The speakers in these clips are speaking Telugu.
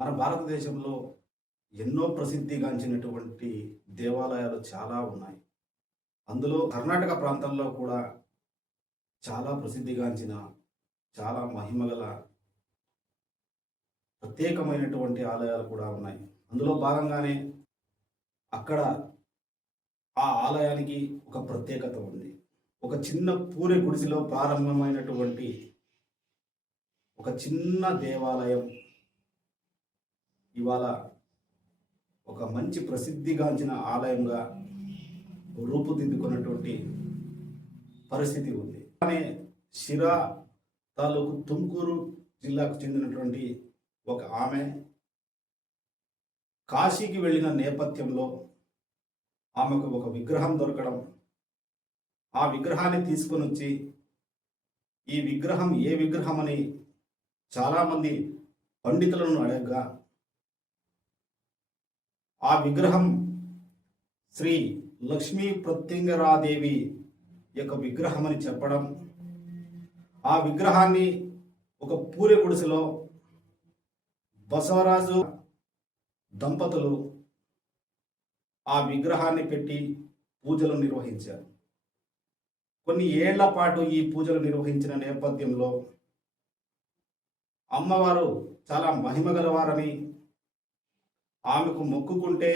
మన భారతదేశంలో ఎన్నో ప్రసిద్ధిగాంచినటువంటి దేవాలయాలు చాలా ఉన్నాయి. అందులో కర్ణాటక ప్రాంతంలో కూడా చాలా ప్రసిద్ధిగాంచిన, చాలా మహిమగల ప్రత్యేకమైనటువంటి ఆలయాలు కూడా ఉన్నాయి. అందులో భాగంగానే అక్కడ ఆ ఆలయానికి ఒక ప్రత్యేకత ఉంది. ఒక చిన్న పూరి గుడిసెలో ప్రారంభమైనటువంటి ఒక చిన్న దేవాలయం ఇవాళ ఒక మంచి ప్రసిద్ధిగాంచిన ఆలయంగా రూపుదిద్దుకున్నటువంటి పరిస్థితి ఉంది. కానీ షిరా తాలూకు తుమ్కూరు జిల్లాకు చెందినటువంటి ఒక ఆమె కాశీకి వెళ్ళిన నేపథ్యంలో ఆమెకు ఒక విగ్రహం దొరకడం, ఆ విగ్రహాన్ని తీసుకొని వచ్చి ఈ విగ్రహం ఏ విగ్రహం అని చాలామంది పండితులను అడగగా ఆ విగ్రహం శ్రీ లక్ష్మీ ప్రత్యంగరాదేవి యొక్క విగ్రహం అని చెప్పడం, ఆ విగ్రహాన్ని ఒక పూరె గుడిసెలో బసవరాజు దంపతులు ఆ విగ్రహాన్ని పెట్టి పూజలు నిర్వహించారు. కొన్ని ఏళ్ల పాటు ఈ పూజలు నిర్వహించిన నేపథ్యంలో అమ్మవారు చాలా మహిమగలవారని, ఆమెకు మొక్కుకుంటే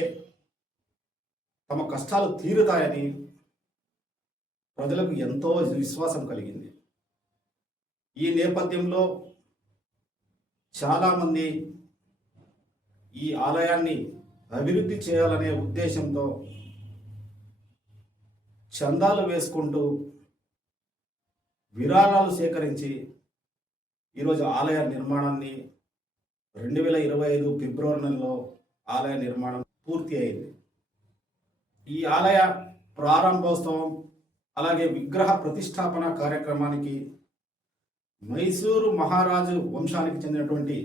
తమ కష్టాలు తీరుతాయని ప్రజలకు ఎంతో విశ్వాసం కలిగింది. ఈ నేపథ్యంలో చాలామంది ఈ ఆలయాన్ని అభివృద్ధి చేయాలనే ఉద్దేశంతో చందాలు వేసుకుంటూ విరాళాలు సేకరించి ఈరోజు ఆలయ నిర్మాణాన్ని 2025 ఫిబ్రవరి నెలలో ఆలయ నిర్మాణం పూర్తి అయింది. ఈ ఆలయ ప్రారంభోత్సవం అలాగే విగ్రహ ప్రతిష్టాపన కార్యక్రమానికి మైసూరు మహారాజు వంశానికి చెందినటువంటి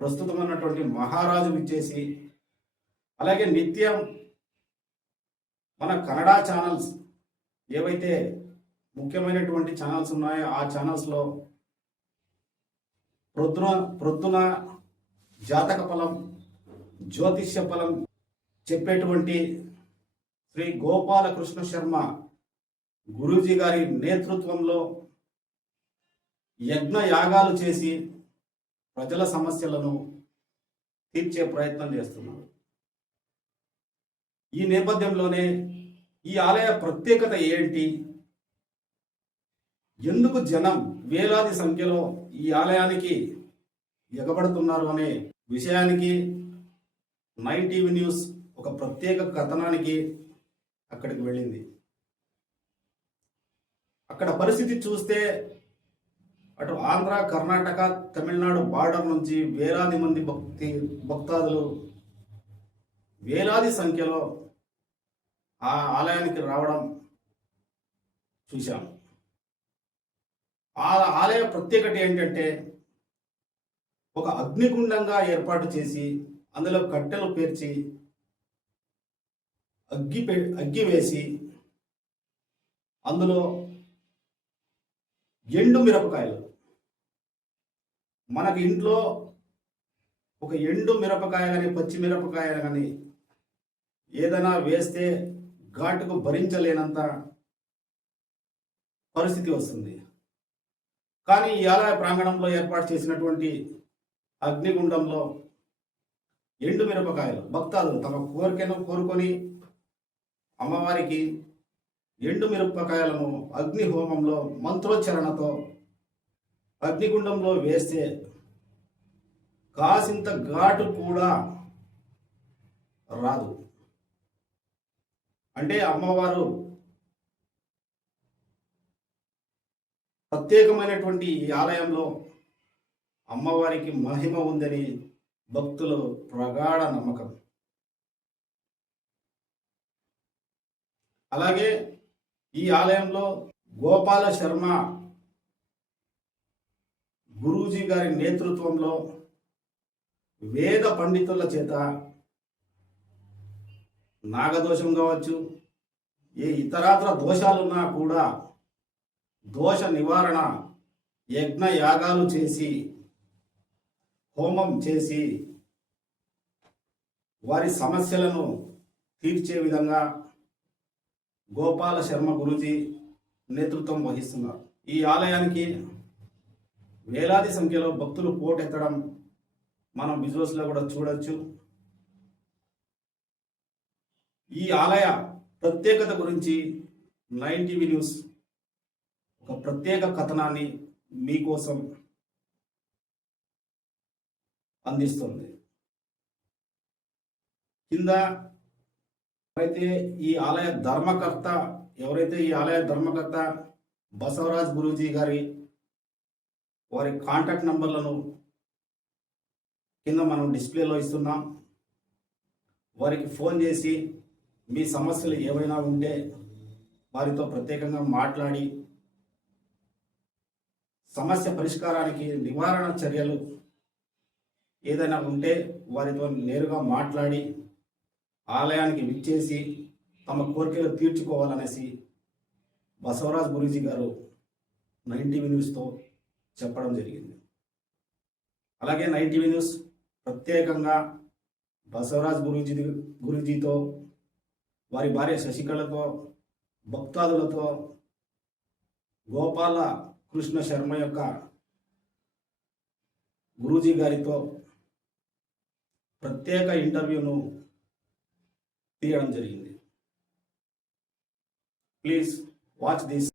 ప్రస్తుతం ఉన్నటువంటి మహారాజు విచ్చేసి, అలాగే నిత్యం మన కన్నడ ఛానల్స్ ఏవైతే ముఖ్యమైనటువంటి ఛానల్స్ ఉన్నాయో ఆ ఛానల్స్లో ప్రొద్దున జాతక ఫలం, జ్యోతిష్య ఫలం చెప్పేటువంటి శ్రీ గోపాలకృష్ణ శర్మ గురూజీ గారి నేతృత్వంలో యజ్ఞ యాగాలు చేసి ప్రజల సమస్యలను తీర్చే ప్రయత్నం చేస్తున్నారు. ఈ నేపథ్యంలోనే ఈ ఆలయ ప్రత్యేకత ఏంటి, ఎందుకు జనం వేలాది సంఖ్యలో ఈ ఆలయానికి ఎగబడుతున్నారు అనే విషయానికి 9 టీవీ న్యూస్ ఒక ప్రత్యేక కథనానికి అక్కడికి వెళ్ళింది. అక్కడ పరిస్థితి చూస్తే అటు ఆంధ్ర, కర్ణాటక, తమిళనాడు బార్డర్ నుంచి వేలాది మంది భక్తాదులు వేలాది సంఖ్యలో ఆ ఆలయానికి రావడం చూశాం. ఆ ఆలయ ప్రత్యేకత ఏంటంటే ఒక అగ్నిగుండంగా ఏర్పాటు చేసి అందులో కట్టెలు పేర్చి అగ్గి వేసి అందులో ఎండు మిరపకాయలు, మనకి ఇంట్లో ఒక ఎండు మిరపకాయ కానీ పచ్చి మిరపకాయ కానీ ఏదైనా వేస్తే ఘాటుకు భరించలేనంత పరిస్థితి వస్తుంది. కానీ ఈ ఆలయ ప్రాంగణంలో ఏర్పాటు చేసినటువంటి అగ్నిగుండంలో ఎండు మిరపకాయలు భక్తాలు తమ కోరికను కోరుకొని అమ్మవారికి ఎండు మిరపకాయలను అగ్ని హోమంలో మంత్రోచ్చరణతో అగ్నిగుండంలో వేస్తే కాసింత ఘాటు కూడా రాదు. అంటే అమ్మవారు ప్రత్యేకమైనటువంటి ఈ ఆలయంలో అమ్మవారికి మహిమ ఉందని భక్తులు ప్రగాఢ నమ్మకం. అలాగే ఈ ఆలయంలో గోపాల శర్మ గురూజీ గారి నేతృత్వంలో వేద పండితుల చేత నాగదోషం కావచ్చు, ఏ ఇతరాత్ర దోషాలున్నా కూడా దోష నివారణ యజ్ఞ యాగాలు చేసి హోమం చేసి వారి సమస్యలను తీర్చే విధంగా గోపాల శర్మ గురూజీ నేతృత్వం వహిస్తున్నారు. ఈ ఆలయానికి వేలాది సంఖ్యలో భక్తులు పోటెత్తడం మనం విజువల్స్లో కూడా చూడొచ్చు. ఈ ఆలయ ప్రత్యేకత గురించి 9 టీవీ న్యూస్ ఒక ప్రత్యేక కథనాన్ని మీకోసం అందిస్తుంది. కింద ఎవరైతే ఈ ఆలయ ధర్మకర్త బసవరాజ్ గురూజీ గారి వారి కాంటాక్ట్ నంబర్లను కింద మనం డిస్ప్లేలో ఇస్తున్నాం. వారికి ఫోన్ చేసి మీ సమస్యలు ఏవైనా ఉంటే వారితో ప్రత్యేకంగా మాట్లాడి సమస్య పరిష్కారానికి నివారణ చర్యలు ఏదైనా ఉంటే వారితో నేరుగా మాట్లాడి ఆలయానికి విచ్చేసి తమ కోరికలు తీర్చుకోవాలనేసి బసవరాజ్ గురూజీ గారు 9 టీవీ న్యూస్తో చెప్పడం జరిగింది. అలాగే 9 టీవీ న్యూస్ ప్రత్యేకంగా బసవరాజ్ గురూజీతో వారి భార్య శశికళతో భక్తాదులతో గోపాల కృష్ణ శర్మ యొక్క గురూజీ గారితో ప్రత్యేక ఇంటర్వ్యూను తీయడం జరిగింది. Please watch this.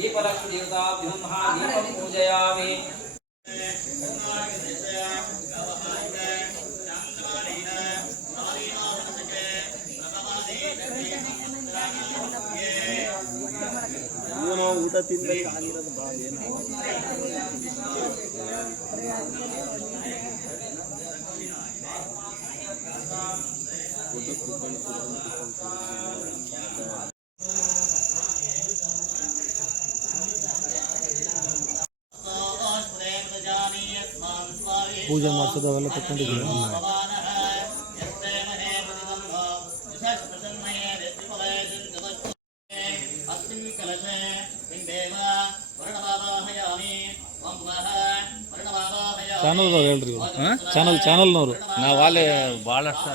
दीपलक्ष्मी देवताभ्यं महादीपं पूजयामि। ಊಟ ತಿನ್ಬೇಕು ಆಗಿರೋದು ಭಾಳ ಏನು ಪೂಜೆ ಮಾಡಿಸೋದು ಅವೆಲ್ಲ ತಗೊಂಡಿದ್ದೀವಿ. ಚಾನಲ್ನವ್ರು ಹೇಳ್ರಿ, ಚಾನಲ್ನವರು ನಾವು ಅಲ್ಲೇ ಭಾಳಷ್ಟು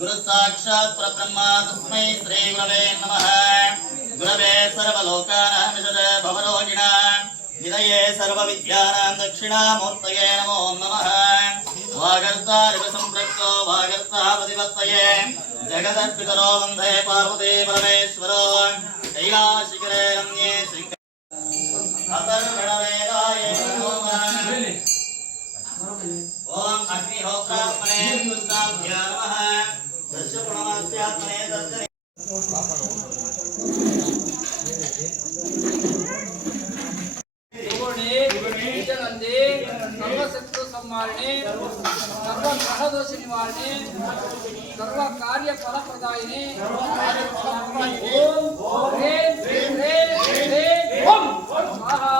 गुरुसाक्षात् परब्रह्मा तस्मै श्री गुरवे नमः। गुरवे सर्वलोकानां निधये भवरोगिणां निधये सर्वविद्यानां दक्षिणामूर्तये नमो नमः। वागर्तारिवसम्पृक्तो वागर्तापतिपत्तये जगदर्पितरो वन्दे पार्वती परमेश्वरो कैलाशिखरे रम्ये अथर्वणवेदाय नमः। ओम अग्निहोत्रात्मने विष्णुभ्यां नमः। दशपुणमास्यात्मने दर्शने निजनंदे सर्वशत्रु संहारणे सर्व दोष निवारणे सर्व कार्य फलप्रदायिने ओम ह्रीं ह्रीं ओम स्वाहा।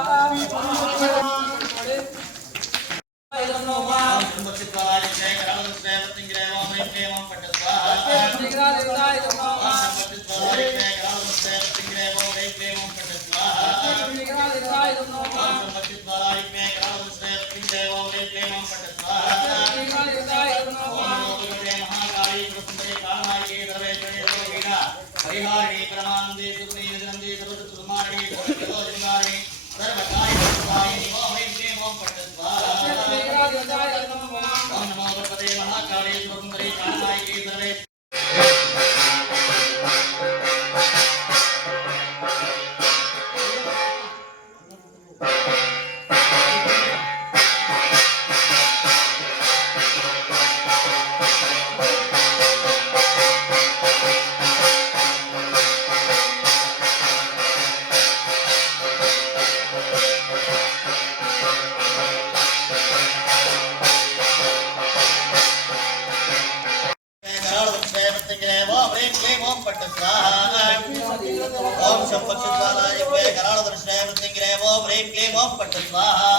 हरिहरि परमानंदे सुखने निरंदे सर्वसुमारणे सर्वजन्मारणे सर्वकाय सर्वाय ओम ऐं ओम पट्ट स्वाहा। ओम नमो भगवते महाकाले सुंदरे कामाय सर्वे स्वाहा ओम शं पक्षद्वाराय करालदर्शनाय मृत्युंजय ओम ह्रीं क्लीं ओम पट्ट स्वाहा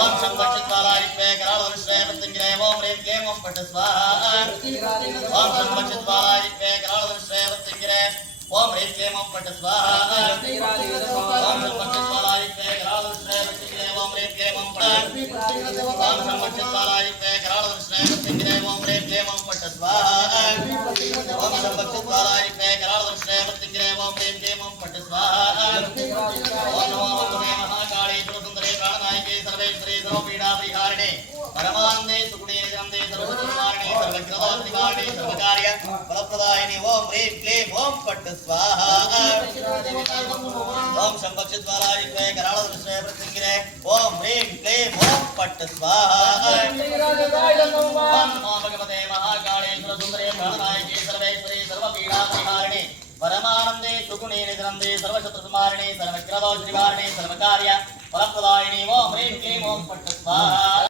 ओम शं पक्षद्वाराय करालदर्शनाय मृत्युंजय ओम ह्रीं क्लीं ओम पट्ट स्वाहा ओम शं पक्षद्वाराय करालदर्शनाय मृत्युंजय ओम ह्रीं क्लीं ओम पट्ट स्वाहा ओम शं पक्षद्वाराय करालदर्शनाय मृत्युंजय ओम ह्रीं क्लीं ओम पट्ट ओम शं पक्षद्वाराय करालदर्शनाय मृत्युंजय ओम ह्रीं क्लीं ओम पट्ट स्वाहा ओम शं पक्षद्वाराय करालदर्शनाय मृत्युंजय ओम ह्रीं क्लीं ओम पट्ट स्वाहा ओम नमो भगवते महाकाली सुरसुंदरे प्राणनायके सर्वेश्वरी सर्वपीडा परिहारिणे परमानंदे सुगुणे निरंदे सर्वसंहारिणे सर्वज्ञानिवारिणे सर्वकार्य फलप्रदायिने ओम ह्रीं क्लीं ओम पट्ट स्वाहा ओम शं पक्षद्वाराय करालदर्शनाय मृत्युंजय ओम ह्रीं क्लीं ओम पट्ट स्वाहा ओम नमो भगवते महाकाले सुरसुंदरे प्राणनायके सर्वेश्वरी सर्वपीडा परिहारिणे परमानंदे सुगुणे निरंदे सर्वशत्रुसंहारिणे सर्वज्ञानिवारिणे सर्वकार्य फलप्रदायिने ओम ह्रीं क्लीं ओम पट्ट स्वाहा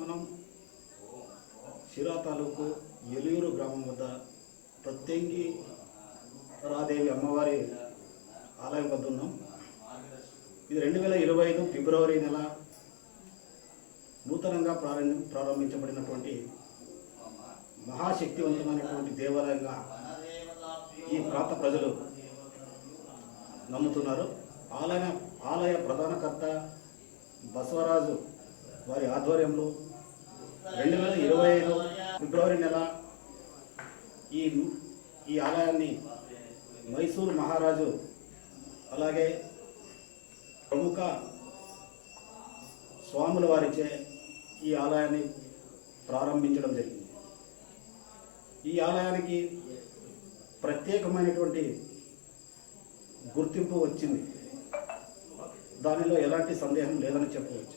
మనం శిరా తాలూకు ఎలియూరు గ్రామం వద్ద ప్రత్యంగి రాదేవి అమ్మవారి ఆలయం వద్ద ఉన్నాం. ఇది 2025 ఫిబ్రవరి నెల నూతనంగా ప్రారంభించబడినటువంటి మహాశక్తివంతమైనటువంటి దేవాలయంగా ఈ ప్రాంత ప్రజలు నమ్ముతున్నారు. ఆలయ ప్రధానకర్త బసవరాజు వారి ఆధ్వర్యంలో 2025 ఫిబ్రవరి నెల ఈ ఆలయాన్ని మైసూరు మహారాజు అలాగే ప్రముఖ స్వాముల వారిచే ఈ ఆలయాన్ని ప్రారంభించడం జరిగింది. ఈ ఆలయానికి ప్రత్యేకమైనటువంటి గుర్తింపు వచ్చింది. దానిలో ఎలాంటి సందేహం లేదని చెప్పవచ్చు.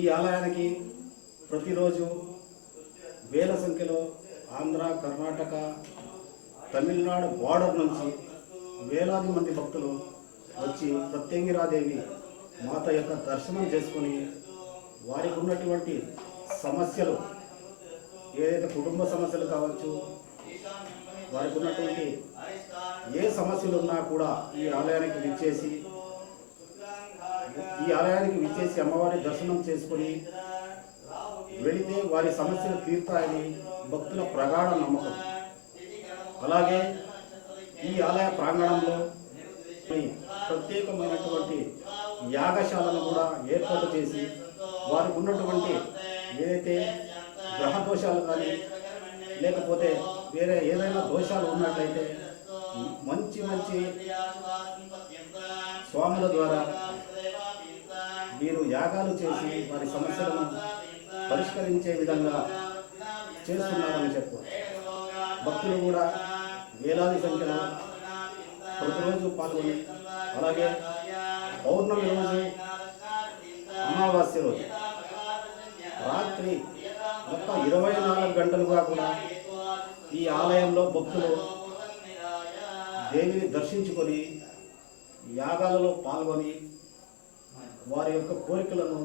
ఈ ఆలయానికి ప్రతిరోజు వేల సంఖ్యలో ఆంధ్ర, కర్ణాటక, తమిళనాడు బార్డర్ నుంచి వేలాది మంది భక్తులు వచ్చి ప్రత్యంగిరాదేవి మాత యొక్క దర్శనం చేసుకొని వారికి ఉన్నటువంటి సమస్యలు ఏదైతే కుటుంబ సమస్యలు కావచ్చు, వారికి ఉన్నటువంటి ఏ సమస్యలు ఉన్నా కూడా ఈ ఆలయానికి విచ్చేసి అమ్మవారి దర్శనం చేసుకొని వెళితే వారి సమస్యలు తీరుతాయని భక్తుల ప్రగాఢ నమ్మకం. అలాగే ఈ ఆలయ ప్రాంగణంలో ప్రత్యేకమైనటువంటి యాగశాలను కూడా ఏర్పాటు చేసి వారికి ఉన్నటువంటి ఏదైతే గ్రహ దోషాలు కానీ లేకపోతే వేరే ఏదైనా దోషాలు ఉన్నట్లయితే మంచి మంచి స్వాముల ద్వారా వీరు యాగాలు చేసి వారి సమస్యలను పరిష్కరించే విధంగా చేస్తున్నారని చెప్పారు. భక్తులు కూడా వేలాది సంఖ్యలో ప్రతిరోజు పాల్గొని అలాగే పౌర్ణమి రోజు అమావాస్య రోజు రాత్రి మొత్తం 24 గంటలుగా కూడా ఈ ఆలయంలో భక్తులు దేవిని దర్శించుకొని యాగాలలో పాల్గొని వారి యొక్క కోరికలను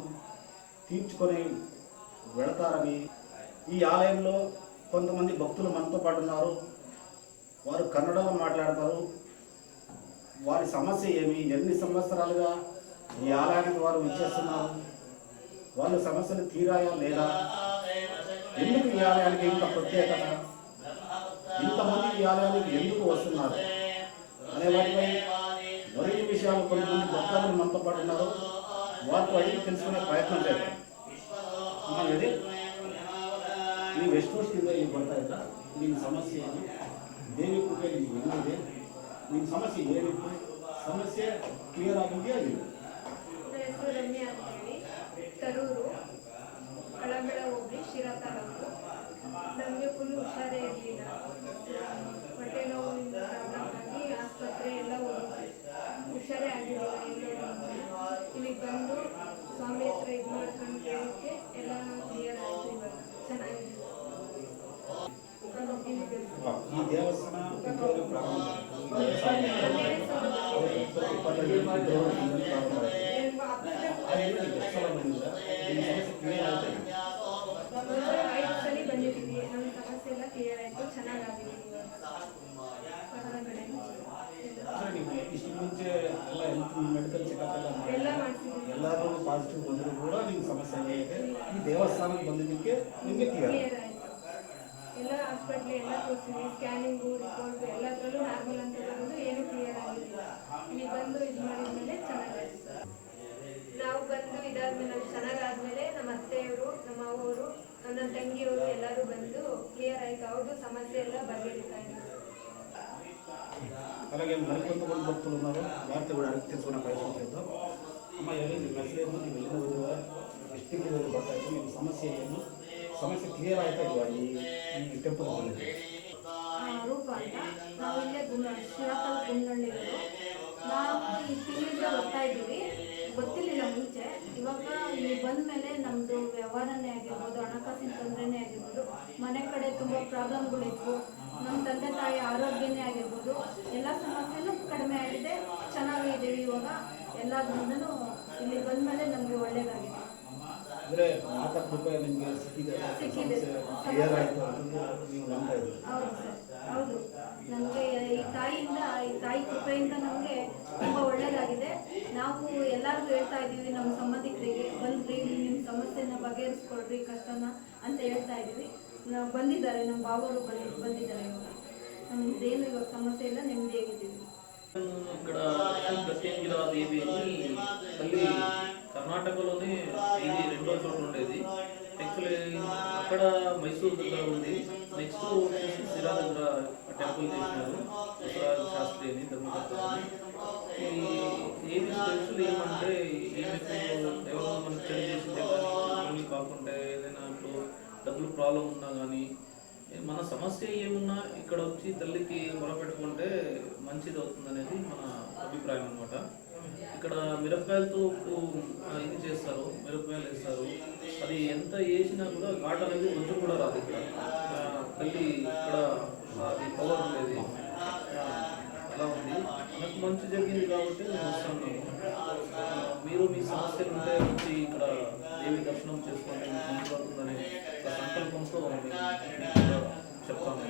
తీర్చుకొని వెళతారని ఈ ఆలయంలో కొంతమంది భక్తులు మనతో పాటు ఉన్నారు. వారు కన్నడలో మాట్లాడతారు. వారి సమస్య ఏమి, ఎన్ని సంవత్సరాలుగా ఈ ఆలయానికి వారు విచ్చేస్తున్నారు, వాళ్ళ సమస్యలు తీరాయా లేదా, ఎందుకు ఈ ఆలయానికి ఇంత ప్రత్యేకత, ఇంతమంది ఈ ఆలయానికి ఎందుకు వస్తున్నారు అనే వాటిపై మరిన్ని విషయాలు కొంతమంది భక్తులు మనతో పాటు ఉన్నారు. వారితో అడిగి తెలుసుకునే ప్రయత్నం చేద్దాం. ఇది ನೀವು ಎಷ್ಟು ವರ್ಷದಿಂದ ಇಲ್ಲಿ ಬರ್ತಾ ಇದ್ದ, ನಿಮ್ಮ ಸಮಸ್ಯೆ ಏನು, ದೇವಿ ಕೃಪೆ ನಿಮ್ಗೆ ಏನಿದೆ, ನಿಮ್ಮ ಸಮಸ್ಯೆ ಏನಿತ್ತು, ಸಮಸ್ಯೆ ಕ್ಲಿಯರ್ ಆಗಿದೆಯಾ ಇಲ್ಲ? ನನ್ನ ಹೆಸರು ರಮ್ಯಾ ಅಂತೇಳಿ, ತರೂರು, ಕಳಂಬೆಳ ಹೋಬಳಿ, ಶಿರಾ ತಾಲೂಕು. ನಮಗೆ ಫುಲ್ ಹುಷಾರೇ ಇರಲಿಲ್ಲ. ಹೊಟ್ಟೆ ನೋವಿನ ಪ್ರಾಬ್ಲಮ್ ಆಗಿ ಆಸ್ಪತ್ರೆ ಎಲ್ಲ ಹೋಗಿದ್ವಿ. ಹುಷಾರೇ ಆಗಿರಲಿಲ್ಲ. ಇಲ್ಲಿಗೆ ಬಂದು ಸ್ವಾಮಿ ಹತ್ರ ಇದು ಮಾಡ್ಕೊಂಡು ಕೇಳೋಕ್ಕೆ ಎಲ್ಲ ಕ್ಲಿಯರ್ ಆಯಿತು. ಇವಾಗ ಚೆನ್ನಾಗಿದೆ. ಈ ದೇವಸ್ಥಾನ ಫೆಬ್ರವರಿ ಪ್ರಾರಂಭ ಬಂದಿದ್ದೀವಿ. ನಮ್ಮ ಸಮಸ್ಯೆ ಎಲ್ಲ ಕ್ಲಿಯರ್ ಆಯಿತು, ಚೆನ್ನಾಗಾಗಿದೆ. ಇಷ್ಟು ಮುಂಚೆ ಎಲ್ಲ ಮೆಡಿಕಲ್ ಚೆಕಪ್ ಎಲ್ಲ ಮಾಡಿಸಿದ್ದೀವಿ. ಎಲ್ಲರೂ ಪಾಸಿಟಿವ್ ಬಂದರೂ ಕೂಡ ನಿಮ್ಮ ಸಮಸ್ಯೆ ಇದೆ. ಈ ದೇವಸ್ಥಾನಕ್ಕೆ ಬಂದಿದ್ದಕ್ಕೆ ನಿಮಗೆ ಕ್ಲಿಯರ್ ಆಯಿತು. ಎಲ್ಲ ಹಾಸ್ಪಿಟ್ಲ್ ಎಲ್ಲ ತೋರಿಸಿದ್ವಿ. ಸ್ಕ್ಯಾನಿಂಗು, ರಿಪೋರ್ಟ್ ಎಲ್ಲದರಲ್ಲೂ ನಾರ್ಮಲ್ ಅಂತ ಬರೋದು, ಏನು ಕ್ಲಿಯರ್ ಆಗಿಲ್ಲ. ಇಲ್ಲಿ ಬಂದು ಇದು ಮಾಡಿದ್ಮೇಲೆ ಚೆನ್ನಾಗಾಯ್ತು. ನಾವು ಬಂದು ಇದಾದ್ಮೇಲೆ ನಮ್ಗೆ ಚೆನ್ನಾಗಾದ್ಮೇಲೆ ನಮ್ಮ ಅತ್ತೆಯವರು, ನಮ್ಮ ಅವರು, ನನ್ನ ತಂಗಿಯವರು ಎಲ್ಲರೂ ಬಂದು ಕ್ಲಿಯರ್ ಆಯ್ತು. ಅವ್ರದ್ದು ಸಮಸ್ಯೆ ಎಲ್ಲ ಬಗೆಹರಿತಾ ಇದೆ. అలాగే మరికొంతమంది భక్తులు ఉన్నారు. వారితో కూడా అడిగి తెలుసుకునే ప్రయత్నం చేద్దాం. అమ్మ ఎవరు ನಿಮ್ಮ ಹೆಸರೇನು, ನೀವು ಎಲ್ಲಿಂದ ಬಂದಿರುವ, ಎಷ್ಟು ತಿಂಗಳು ಬರ್ತಾ ಇತ್ತು, ನಿಮ್ಮ ಸಮಸ್ಯೆ ಏನು, ಸಮಸ್ಯೆ ಕ್ಲಿಯರ್ ಆಯ್ತಾ ಇಲ್ವಾ ಈ ಟೆಂಪಲ್ ಬಂದಿದೆ? ರೂಪ ಅಂತ, ನಾವು ಇಲ್ಲೇ ಶಿರಾತಾಲ ಗುಂಡಳ್ಳಿಗಳು. ನಾವು ಈ ತಿಂಗಳಿಂದ ಬರ್ತಾ ಇದ್ದೀವಿ, ಗೊತ್ತಿರಲಿಲ್ಲ ಮುಂಚೆ. ಇವಾಗ ಇಲ್ಲಿ ಬಂದ ಮೇಲೆ ನಮ್ಮದು ವ್ಯವಹಾರನೇ ಆಗಿರ್ಬೋದು, ಹಣಕಾಸಿನ ತೊಂದರೆನೇ ಆಗಿರ್ಬೋದು, ಮನೆ ಕಡೆ ತುಂಬ ಪ್ರಾಬ್ಲಮ್ಗಳಿದ್ವು, ನಮ್ಮ ತಂದೆ ತಾಯಿ ಆರೋಗ್ಯನೇ ಆಗಿರ್ಬೋದು, ಎಲ್ಲ ಸಮಸ್ಯೆನೂ ಕಡಿಮೆ ಆಗಿದೆ. ಚೆನ್ನಾಗಿದ್ದೀವಿ ಇವಾಗ. ಎಲ್ಲದರಿಂದನೂ ಇಲ್ಲಿ ಬಂದ ಮೇಲೆ ನಮಗೆ ಒಳ್ಳೆಯದಾಗಿದೆ. ಅಂದರೆ ಮಾತಾ ಕೃಪೆ ನಿಮಗೆ ಸಿಕ್ಕಿದೆ, ಕ್ಲಿಯರ್ ಆಯಿತು ಅಂತ ನೀವು ನಂಬ್ತಾ ಇದ್ದೀರಿ? ಹೌದು ಸರ್, ಹೌದು. ನಮಗೆ ಈ ತಾಯಿ ಕೃಪೆಯಿಂದ ನಮಗೆ ತುಂಬ ಒಳ್ಳೆಯದಾಗಿದೆ. ನಾವು ಎಲ್ಲರಿಗೂ ಹೇಳ್ತಾ ಇದ್ದೀವಿ, ನಮ್ಮ ಸಂಬಂಧಿಕರಿಗೆ, ಬಂದ್ರಿ ನಿಮ್ಮ ಸಮಸ್ಯೆನ ಬಗೆಹರಿಸ್ಕೊಡ್ರಿ, ಕಷ್ಟನ ಅಂತ ಹೇಳ್ತಾ ಇದ್ದೀವಿ. ನಾವು ಬಂದಿದ್ದಾರೆ, ನಮ್ಮ ಬಾವರು ಬಂದಿದ್ದಾರೆ. ಇವಾಗ ನಮ್ಮದೇನು ಇವಾಗ ಸಮಸ್ಯೆ ಇಲ್ಲ, ನೆಮ್ಮದಿಯಾಗಿದ್ದೀವಿ. ఇక్కడ ప్రత్యేకంగా దేవి తల్లి కర్ణాటకలోనే ఇది రెండో చోట ఉండేది. యాక్చువల్లీ అక్కడ మైసూర్ దగ్గర ఉంది. నెక్స్ట్ వచ్చేసి సిరా దగ్గర టెంపుల్ చేసినారు, ఉత్తరాది శాస్త్రి అని, ధర్మకర్త అని. ఈ దేవి స్పెషల్ ఏమంటే ఎవరో మనకు చెడు చేసిందే కానీ కాకుండా ఏదైనా ఇప్పుడు డబ్బులు ప్రాబ్లం ఉన్నా కానీ, మన సమస్య ఏమున్నా ఇక్కడ వచ్చి తల్లికి మొరపెట్టుకుంటే మంచిది అవుతుంది అనేది మన అభిప్రాయం అనమాట. ఇక్కడ మిరపకాయలతో ఇది చేస్తారు, మిరపకాయలు వేస్తారు. అది ఎంత వేసినా కూడా ఘాట్ అనేది కొంచెం కూడా రాదు. ఇక్కడ తల్లి ఇక్కడ అది పవర్ ఉండేది, అలా ఉంది. నాకు మంచి జరిగింది కాబట్టి నేను వస్తున్నాను. మీరు మీ సమస్యలు ఉంటే వచ్చి ఇక్కడ దేవి దర్శనం చేసుకోండి, మీకు మంచి అవుతుందనే ఒక సంకల్పంతో చెప్తాను.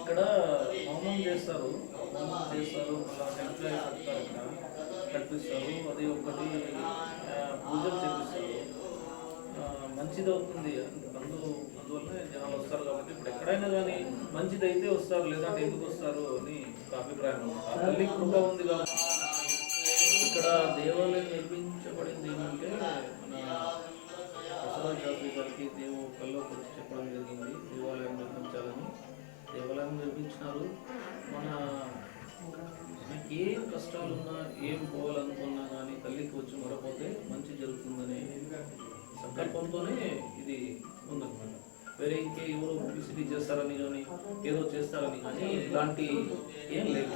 ఇక్కడ హోమం చేస్తారు, మళ్ళీ టెంపుల్ కట్టిస్తారు. అది ఒకటి పూజలు చేపిస్తారు, మంచిది అవుతుంది. అందువల్లనే జనాలు వస్తారు కాబట్టి ఇప్పుడు ఎక్కడైనా కానీ మంచిదైతే వస్తారు, లేదంటే ఎందుకు వస్తారు అని ఒక అభిప్రాయం. తల్లి కృప ఉంది కాబట్టి ఇక్కడ దేవాలయం నిర్మించబడింది ఏమంటే మన ప్రసాద్ శాస్త్రి గారికి కల్లోకి వచ్చి చెప్పడం జరిగింది దేవాలయం నిర్మించాలని. దేవాలయం నిర్మించినారు. మనకి ఏం కష్టాలున్నా, ఏం పోవాలనుకున్నా కానీ తల్లికి వచ్చి మొరపోతే మంచి జరుగుతుందనే సంకల్పంతోనే ఇది ఉందన్నమాట. అని ఇలాంటి ఏం లేదు.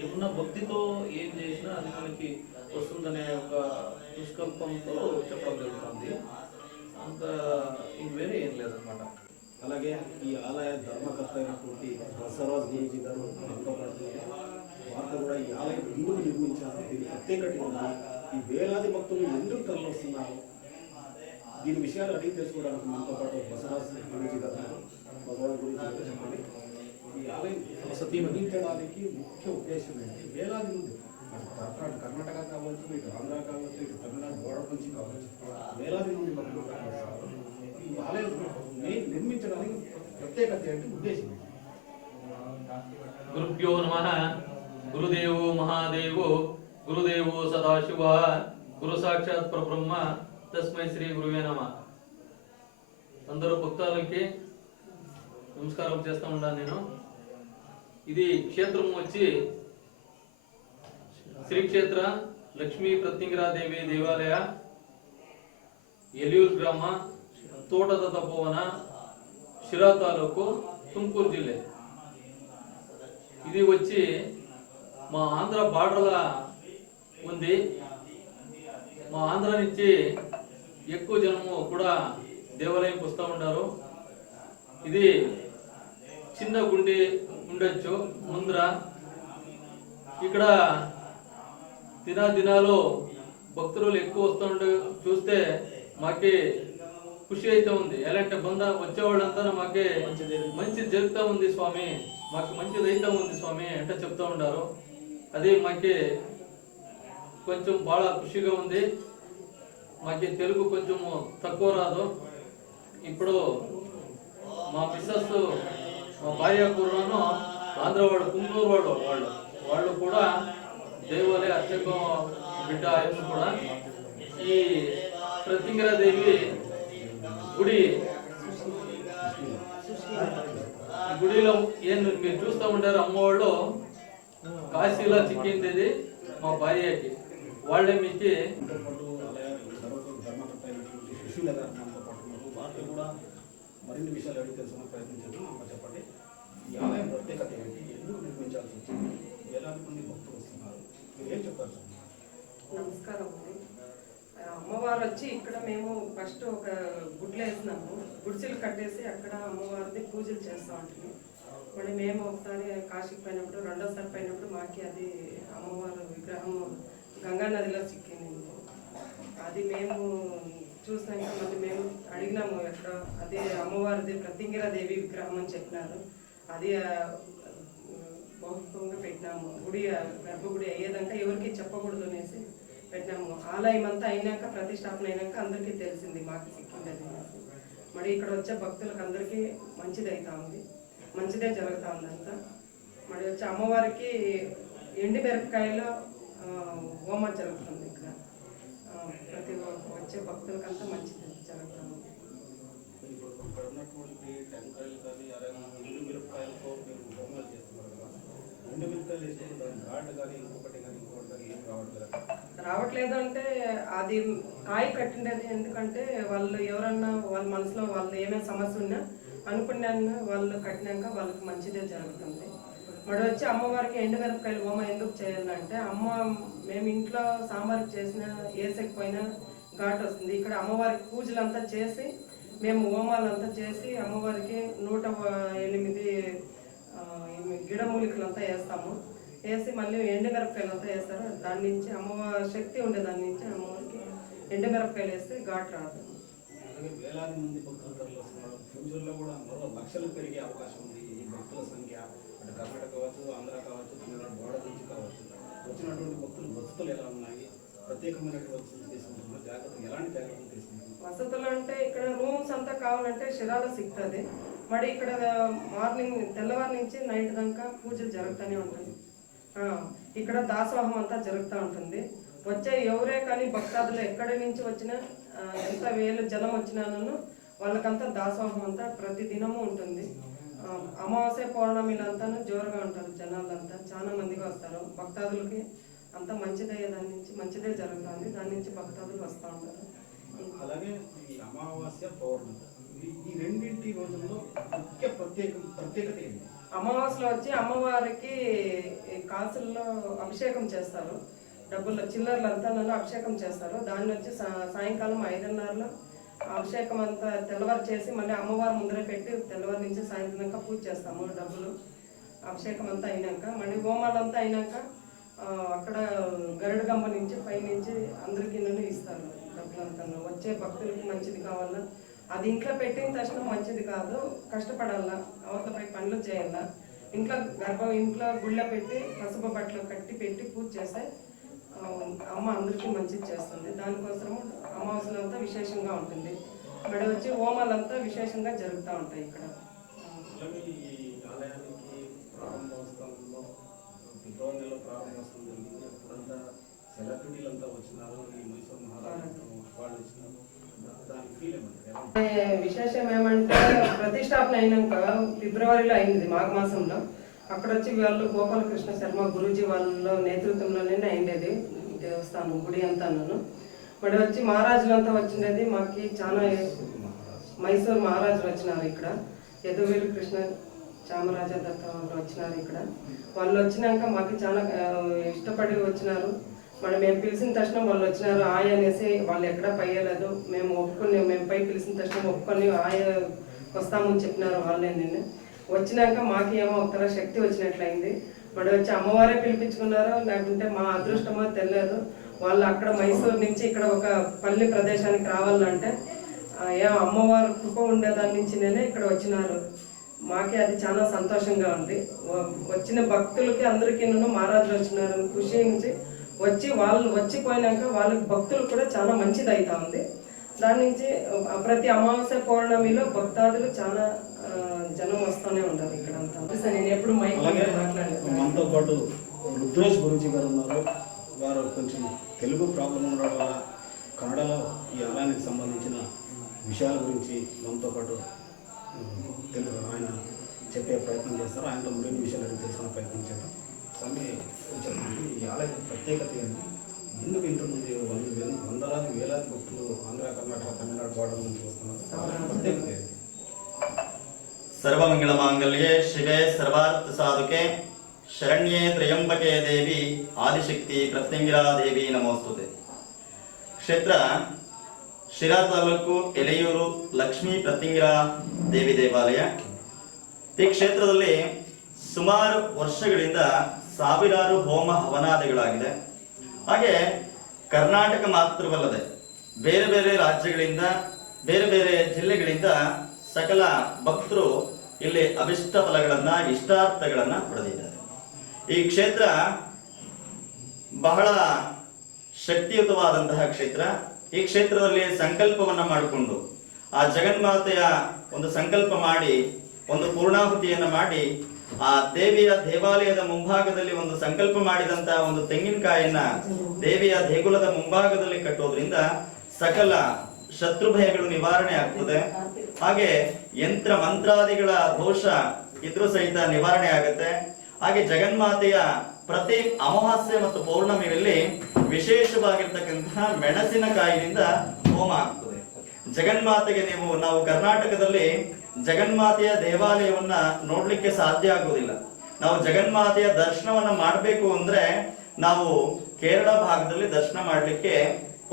ఏమన్నా భక్తితో ఏం చేసినా అది మనకి వస్తుందనే ఒక నిష్కల్పంతో చెప్పడం జరుగుతుంది. అంత ఇంక వేరే ఏం లేదనమాట. అలాగే ఈ ఆలయ ధర్మకర్త అయినటువంటి బసవరాజ్ గురూజీ గారు మనతో పాటు వారు కూడా ఈ ఆలయం ఎందుకు నిర్మించారు, దీని ప్రత్యేకత ఉంది, ఈ వేలాది భక్తులు ఎందుకు తరలి వస్తున్నారు, దీని విషయాలు అడిగి తెలుసుకోవడానికి మనతో పాటు బసవరాజ్ గురూజీ గారు. బసవరాజ్ గురూజీ గారు చెప్పండి, ఈ ఆలయం వసతి నిర్మించడానికి ముఖ్య ఉద్దేశం ఏంటి? వేలాది మంది కర్ణాటక కావచ్చు, ఇటు ఆంధ్ర కావచ్చు, ఇటు తమిళనాడు బోర్డర్ నుంచి కావచ్చు, వేలాది మంది భక్తులు వస్తారు. ఈ ఆలయం నిర్మించడానికి ప్రత్యేకత ఏంటి, ఉద్దేశం ఏంటి? గురుభ్యో నమః. గురుదేవో మహాదేవో గురుదేవో సదాశివ గురు సాక్షాత్ పరబ్రహ్మ తస్మై శ్రీ గురువే నమః. అందరూ భక్తులకి నమస్కారం చేస్తూ ఉన్నాను నేను. ఇది క్షేత్రం వచ్చి శ్రీ క్షేత్ర లక్ష్మీ ప్రత్యంగిరాదేవి దేవాలయ, ఎలియూరు గ్రామ, తోటದ ತಪೋವನ, ಶಿರಾ ತಾಲೂಕು, ತುಮಕೂರು జిల్లా. ఇది వచ్చి మా ఆంధ్ర బార్డర్లా ఉంది. మా ఆంధ్ర నుంచి ఎక్కువ జనము కూడా దేవాలయంకి వస్తూ ఉన్నారు. ఇది చిన్న గుండి ఉండొచ్చు ముందర. ఇక్కడ దినాలు భక్తులు ఎక్కువ వస్తూ చూస్తే మాకి ఖుషి అయితే ఉంది. ఎలాంటి బంద వచ్చేవాళ్ళంతా మాకే మంచి జరుగుతూ ఉంది స్వామి, మాకు మంచిది అయితే ఉంది స్వామి అంటే చెప్తూ ఉన్నారు. అది మాకి కొంచెం బాగా ఖుషిగా ఉంది. మాకి తెలుగు కొంచెం తక్కువ రాదు. ఇప్పుడు మా మిస్సెస్, మా భార్య కూడాను ఆంధ్రవాడు, కుందూరు వాళ్ళు కూడా దేవాలయ అర్చకం బిడ్డ ఆయన కూడా. ఈ ప్రత్యంగిరాదేవి గుడిలో ఏం మీరు చూస్తూ ఉంటారు, అమ్మవాళ్ళు కాశీలో చిక్కింది. ఇది మా భార్యకి వాళ్ళే మీకు సుశీల గారు మనతో పాటు ఉన్నారు. వారితో కూడా మరిన్ని విషయాలు అడిగి తెలుసుకునే ప్రయత్నం చేద్దాం. అమ్మ చెప్పండి, ఈ ఆలయం ప్రత్యేకత ఏంటి, ఎందుకు నిర్మించాల్సి వచ్చింది, ఎలాంటి మంది భక్తులు వస్తున్నారు, మీరు ఏం చెప్తారు? నమస్కారం అండి. అమ్మవారు వచ్చి ఇక్కడ మేము ఫస్ట్ ఒక గుడ్లు వేసినాము, గుడిసెలు కట్టేసి అక్కడ అమ్మవారిది పూజలు చేస్తూ ఉంటాము. మళ్ళీ మేము ఒకసారి కాశీకి పోయినప్పుడు, రెండోసారి పోయినప్పుడు మాకి అది అమ్మవారు విగ్రహం గంగా నదిలో చిక్కింది. అది మేము చూసినాక మళ్ళీ మేము అడిగినాము ఎక్కడ, అది అమ్మవారిది ప్రత్యంగిరాదేవి విగ్రహం అని చెప్పినారు. అది బహుత్వంగా పెట్టినాము. గుడి గర్భగుడి అయ్యేదాకా ఎవరికి చెప్పకూడదు అనేసి పెట్టినాము. ఆలయం అంతా అయినాక, ప్రతిష్టాపన అయినాక అందరికీ తెలిసింది మాకు సిక్కింది అనేసి. మరి ఇక్కడ వచ్చే భక్తులకు అందరికీ మంచిది అవుతా ఉంది, మంచిదే జరుగుతూ ఉంది అంతా. మరి వచ్చి అమ్మవారికి ఎండి మిరపకాయలో హోమం జరుగుతుంది ఇక్కడ. ప్రతి వచ్చే భక్తులకంతా మంచిది జరుగుతూ ఉంది. ఇక్కడ ఉన్నటువంటి టెంకాయలు కానీ ఎండు మిరపకాయలతో మీరు హోమాలు చేస్తున్నారు కదా, ఎండు మిరపకాయలు వేసుకుంటే దాని ఘాటు కానీ ఇంకొకటి కానీ ఏం రావట్లేదు అంటే అది కాయ కట్టిండేది. ఎందుకంటే వాళ్ళు ఎవరన్నా వాళ్ళ మనసులో వాళ్ళు ఏమైనా సమస్య ఉన్నా అనుకున్నా వాళ్ళు కట్టినాక వాళ్ళకి మంచిదే జరుగుతుంది. మరి వచ్చి అమ్మవారికి ఎండుమిరపకాయలు హోమ ఎందుకు చేయాలంటే, మేము ఇంట్లో సాంబార్ చేసిన వేసకపోయినా ఘాటు వస్తుంది. ఇక్కడ అమ్మవారికి పూజలంతా చేసి మేము హోమాలంతా చేసి అమ్మవారికి 108 గిడమూలికలంతా వేస్తాము. వేసి మళ్ళీ ఎండుమిరపకాయలు అంతా వేస్తారు. దాని నుంచి అమ్మవారి శక్తి ఉండే దాని నుంచి అమ్మవారికి ఎండుమిరపకాయలు వేస్తే ఘాటు రాదు. వేలాది మంది భక్తులు తరలి వస్తున్నారు. ఫ్యూచర్లో కూడా మరో లక్షలు పెరిగే అవకాశం ఉంది. ఈ భక్తుల సంఖ్య అంటే కర్ణాటక కావచ్చు, ఆంధ్ర కావచ్చు, తమిళనాడు బోర్డర్ నుంచి కావచ్చు, వచ్చినటువంటి భక్తులు వసతులు ఎలా ఉన్నాయి, ప్రత్యేకమైనటువంటి వసతులు తీసుకుంటున్నారు, జాగ్రత్తలు ఎలాంటి జాగ్రత్తలు తీసుకుంటున్నారు? వసతులు అంటే ఇక్కడ రూమ్స్ అంతా కావాలంటే శిరాలో సిక్కుతుంది. మరి ఇక్కడ మార్నింగ్ తెల్లవారి నుంచి నైట్ దాకా పూజలు జరుగుతూనే ఉంటుంది. ఇక్కడ దాసోహం అంతా జరుగుతూ ఉంటుంది. వచ్చే ఎవరే కానీ భక్తాదులు ఎక్కడి నుంచి వచ్చినా, ఎంత వేలు జనం వచ్చినాను వాళ్ళకంతా దాసోహం అంతా ప్రతి దినము ఉంటుంది. అమావాస్య పౌర్ణమిలంతా జోరుగా ఉంటారు జనాలంతా, చాలా మందిగా వస్తారు. భక్తాదులకి అంతా మంచిదే, దాని నుంచి మంచిదే జరుగుతుంది. దాని నుంచి భక్తాదులు వస్తూ ఉంటారు. అలాగే ఈ అమావాస్య పౌర్ణమి ఈ రెండింటి రోజుల్లో ముఖ్య ప్రత్యేకత ఏంటి? అమావాస్యలో వచ్చి అమ్మవారికి కాసుల్లో అభిషేకం చేస్తారు. డబ్బుల్లో చిల్లర్లంతా నన్ను అభిషేకం చేస్తారు. దాన్ని వచ్చి సాయంకాలం 5:30లో అభిషేకం అంతా తెల్లవారు చేసి మళ్ళీ అమ్మవారి ముందర పెట్టి తెల్లవారు నుంచి సాయంత్రం దాకా పూజ చేస్తాము. డబ్బులు అభిషేకం అంతా అయినాక మళ్ళీ హోమాలంతా అయినాక అక్కడ గరుడ గంప నుంచి పైనుంచి అందరికీ ఇస్తారు డబ్బులంతా. వచ్చే భక్తులకి మంచిది కావాలా, అది ఇంట్లో పెట్టిన తక్షణం మంచిది కాదు, కష్టపడాలా, అవతలపై పనులు చేయాలా. ఇంట్లో గుళ్ళ పెట్టి పసుపు బట్టలు కట్టి పెట్టి పూజ చేస్తే అమ్మ అందరికీ మంచిది చేస్తుంది. దానికోసము అమావాస్యలంతా విశేషంగా ఉంటుంది. ఇక్కడ వచ్చి హోమాలంతా విశేషంగా జరుగుతూ ఉంటాయి. ఇక్కడ విశేషం ఏమంటే ప్రతిష్టాపన అయినాక ఫిబ్రవరిలో అయింది, మాఘమాసంలో. అక్కడ వచ్చి వాళ్ళు గోపాలకృష్ణ శర్మ గురూజీ వాళ్ళ నేతృత్వంలోనే అయిండేది దేవస్థానం గుడి అంతాను. మరి వచ్చి మహారాజులంతా వచ్చిండేది. మాకు చాలా మైసూరు మహారాజులు వచ్చినారు ఇక్కడ. యదువీరు కృష్ణ చామరాజ దత్త వాళ్ళు వచ్చినారు ఇక్కడ. వాళ్ళు వచ్చినాక మాకు చాలా ఇష్టపడి వచ్చినారు. మరి మేము పిలిచిన తక్షణం వాళ్ళు వచ్చినారు. ఆయ అనేసి వాళ్ళు ఎక్కడా పయ్యలేదు. మేము పై పిలిచిన తక్షణం ఒప్పుకొని ఆయ వస్తామని చెప్పినారు వాళ్ళే. నేను వచ్చినాక మాకు ఏమో ఒక శక్తి వచ్చినట్లయింది. మరి వచ్చి అమ్మవారే పిలిపించుకున్నారు, లేకుంటే మా అదృష్టమో తెలియదు. వాళ్ళు అక్కడ మైసూరు నుంచి ఇక్కడ ఒక పల్లి ప్రదేశానికి రావాలంటే అమ్మవారు కృప ఉండేదాని నుంచి నేనే ఇక్కడ వచ్చినారు. మాకే అది చాలా సంతోషంగా ఉంది. వచ్చిన భక్తులకి అందరికీ మహారాజులు వచ్చినారు ఖుషి నుంచి వాళ్ళు వచ్చిపోయినాక వాళ్ళకి భక్తులు కూడా చాలా మంచిది అవుతా ఉంది. దాని నుంచి ప్రతి అమావాస్య పౌర్ణమిలో భక్తాదులు చాలా జనం వస్తూనే ఉంటారు ఇక్కడ అంతా. నేను ఎప్పుడు మనతో పాటు రుద్రేష్ గురూజీ గారు ఉన్నారు. వారు కొంచెం తెలుగు ప్రాబ్లం ఉండడం వల్ల కన్నడలో ఈ ఆలయానికి సంబంధించిన విషయాల గురించి మనతో పాటు తెలుగు ఆయన చెప్పే ప్రయత్నం చేస్తారు. ఆయనతో మరిన్ని విషయాలు తెలుసుకునే ప్రయత్నం చేద్దాం. సమయం చెప్పండి, ఈ ఆలయ ప్రత్యేకత ఏంటి? ఎందుకు ఇంతమంది వందలాది వేలాది భక్తులు ఆంధ్ర, కర్ణాటక, తమిళనాడు బార్డర్ నుంచి వస్తున్నారు? ప్రత్యేకత ఏంటి? सर्वमंगल मांगल्ये शिवे सर्वार्थ साधुके शरण्ये त्र्यंबके देवी आदिशक्ति प्रत्यंगिरा देवी नमोस्तुते. क्षेत्र ಶಿರಾ ತಾಲೂಕು ಎಲೆಯೂರು ಲಕ್ಷ್ಮೀ ಪ್ರತ್ಯಂಗಿರಾ ದೇವಿ ದೇವಾಲಯ. ಈ ಕ್ಷೇತ್ರದಲ್ಲಿ ಸುಮಾರು ವರ್ಷಗಳಿಂದ ಸಾವಿರಾರು ಹೋಮ ಹವನಾದಿಗಳಾಗಿದೆ. ಹಾಗೆ ಕರ್ನಾಟಕ ಮಾತ್ರವಲ್ಲದೆ ಬೇರೆ ಬೇರೆ ರಾಜ್ಯಗಳಿಂದ ಬೇರೆ ಬೇರೆ ಜಿಲ್ಲೆಗಳಿಂದ ಸಕಲ ಭಕ್ತರು ಇಲ್ಲಿ ಅಭಿಷ್ಟ ಫಲಗಳನ್ನ ಇಷ್ಟಾರ್ಥಗಳನ್ನ ಪಡೆದಿದ್ದಾರೆ. ಈ ಕ್ಷೇತ್ರ ಬಹಳ ಶಕ್ತಿಯುತವಾದಂತಹ ಕ್ಷೇತ್ರ. ಈ ಕ್ಷೇತ್ರದಲ್ಲಿ ಸಂಕಲ್ಪವನ್ನ ಮಾಡಿಕೊಂಡು ಆ ಜಗನ್ಮಾತೆಯ ಒಂದು ಸಂಕಲ್ಪ ಮಾಡಿ ಒಂದು ಪೂರ್ಣಾಹುತಿಯನ್ನ ಮಾಡಿ ಆ ದೇವಿಯ ದೇವಾಲಯದ ಮುಂಭಾಗದಲ್ಲಿ ಒಂದು ಸಂಕಲ್ಪ ಮಾಡಿದಂತಹ ಒಂದು ತೆಂಗಿನಕಾಯಿಯನ್ನ ದೇವಿಯ ದೇಗುಲದ ಮುಂಭಾಗದಲ್ಲಿ ಕಟ್ಟೋದ್ರಿಂದ ಸಕಲ ಶತ್ರು ಭಯಗಳು ನಿವಾರಣೆ ಆಗ್ತದೆ. ಹಾಗೆ ಯಂತ್ರ ಮಂತ್ರಾದಿಗಳ ದೋಷ ಇದ್ರೂ ಸಹಿತ ನಿವಾರಣೆ ಆಗುತ್ತೆ. ಹಾಗೆ ಜಗನ್ಮಾತೆಯ ಪ್ರತಿ ಅಮಾವಾಸ್ಯೆ ಮತ್ತು ಪೌರ್ಣಮಿಯಲ್ಲಿ ವಿಶೇಷವಾಗಿರ್ತಕ್ಕಂತಹ ಮೆಣಸಿನಕಾಯಿನಿಂದ ಹೋಮ ಆಗ್ತದೆ. ಜಗನ್ಮಾತೆಗೆ ನಾವು ಕರ್ನಾಟಕದಲ್ಲಿ ಜಗನ್ಮಾತೆಯ ದೇವಾಲಯವನ್ನ ನೋಡ್ಲಿಕ್ಕೆ ಸಾಧ್ಯ ಆಗುವುದಿಲ್ಲ. ನಾವು ಜಗನ್ಮಾತೆಯ ದರ್ಶನವನ್ನ ಮಾಡಬೇಕು ಅಂದ್ರೆ ನಾವು ಕೇರಳ ಭಾಗದಲ್ಲಿ ದರ್ಶನ ಮಾಡಲಿಕ್ಕೆ